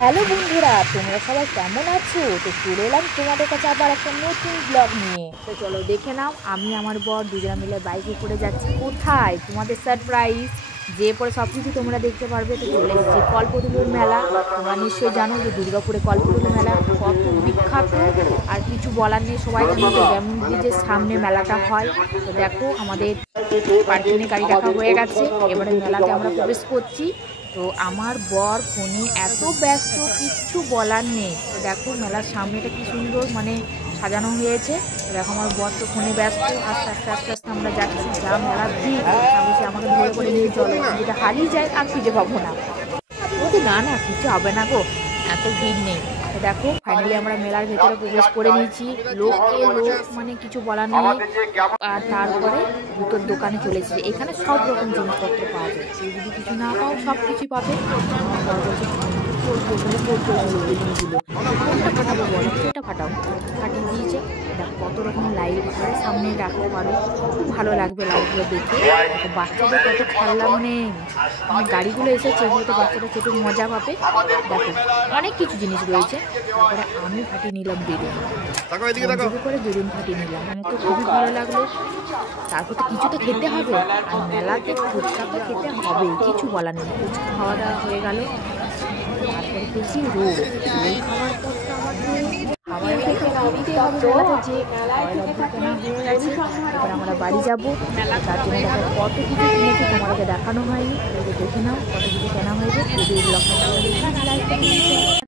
Hello বন্ধুরা, তোমরা সবাই কেমন আছো? তো চলে এলাম তোমাদের কাছে আবার একটা নতুন ব্লগ নিয়ে। তো চলো দেখে নাও, আমি আমার বর দুজনে মিলে বাইকে করে যাচ্ছি কোথায়, তোমাদের সারপ্রাইজ। যে পরে সব কিছু তোমরা দেখতে পারবে। তো চলে এসেছি কল্পতরুর মেলা। তোমরা নিশ্চয়ই জানো যে দুর্গাপুরে কল্পতরু মেলা কত বিখ্যাত, আর কিছু বলার নেই। সবাই জানো যে ডেমন ব্রিজের সামনে মেলাটা হয়। তো দেখো, আমাদের পার্কিংয়ে গাড়ি রাখা হয়ে গেছে। এবারে মেলাতে আমরা প্রবেশ করছি। তো আমার বর ফোনে এত ব্যস্ত, কিচ্ছু বলার নেই। তো দেখো মেলার সামনেটা কি সুন্দর সাজানো হয়েছে। তো দেখো আমার বর তো ফোনে ব্যস্ত। আস্তে আস্তে আস্তে আস্তে আমরা যাচ্ছি। যা মেলার ভিড়, আমি বলছি আমাকে ধরে করে নিয়ে চলো, যেটা হারিয়ে যায় আর খুঁজে পাবো না। বলছি না না, কিছু হবে না গো, এত ভিড় নেই। তো দেখো ফাইনালি আমরা মেলার ভেতরে প্রবেশ করে নিয়েছি। লোককে লোক, কিছু বলার নেই। আর তারপরে জুতোর দোকানে চলে এসেছি। এখানে সব রকম জিনিসপত্র পাওয়া যায়, কেউ যদি কিছু না পাও সব কিছুই পাবে। আমার বর বলছে বেলুনগুলো কোনটা ফাটাবো বলো, সেটা ফাটাও। ফাটিয়ে দিয়েছে। দেখ কত রকম লাইট ঘরের সামনে রাখতে পারো, খুব ভালো লাগবে লাইটগুলো দেখে। তো বাচ্চাদের কত খেলনা, গাড়িগুলো এসেছে, এগুলোতে বাচ্চারা চেপে মজা পাবে। দেখো অনেক কিছু জিনিস রয়েছে। তারপরে আমি ফাটিয়ে নিলাম বেলুন, করে বেলুন ফাটিয়ে নিলাম। আমার তো খুবই ভালো লাগলো। তারপর তো কিছু তো খেতে হবে, আর মেলাতে ফুচকা তো খেতে হবেই, কিছু বলার নেই। ফুচকা খাওয়া দাওয়া হয়ে গেল। তারপরে খেয়েছি রোল। রোল খাওয়ার পর তো আমাকে খাবার থেকে নামতে হবে মেলাতে, যে খাবার কেনা হয়ে গেছে। এবার আমরা বাড়ি যাবো। তার জন্য দেখো কত কিছু কিনেছি, তোমাদেরকে দেখানো হয়নি। দেখে নাও কত কিছু কেনা হয়েছে। যদি ব্লগটা ভালো লাগে লাইক